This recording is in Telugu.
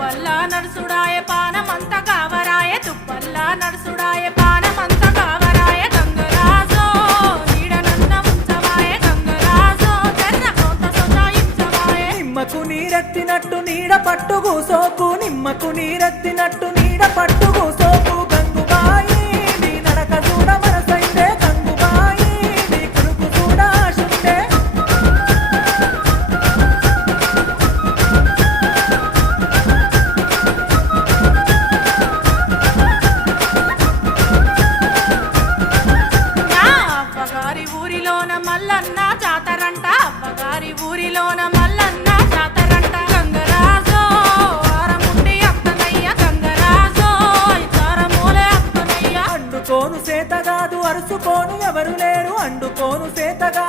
తుప్పల్లా నడుసుడాయ పానమంత కావరాయ తుప్పల్లా నడుసుడాయ పానమంత కావరాయ గంగరాజో నీడనన్న ఉంచవాయ గంగరాజో తెర్ర కోత సొచాయించవాయ నిమ్మకు నీరెత్తినట్టు నీడ పట్టు కూసోకు నిమ్మకు నీరెత్తినట్టు నీడ పట్టు కూసోకు గంగుబాయి నీ నడక చూడ మనసైతే గంగుబాయి నీ కురుకు చూడ ఆశుంటే అవ్వగారి ఊరిలోన మల్లన్న జాతరంట అవ్వగారి ఊరిలోన మల్లన్న జాతరంట గంగరాజో ఆరముండి అత్తనయ్య గంగరాజో ఐతారమూలే అత్తనయ్య అండుకోను సేతగాదు అరుసుకోను ఎవరు లేరు అండుకోను సేతగా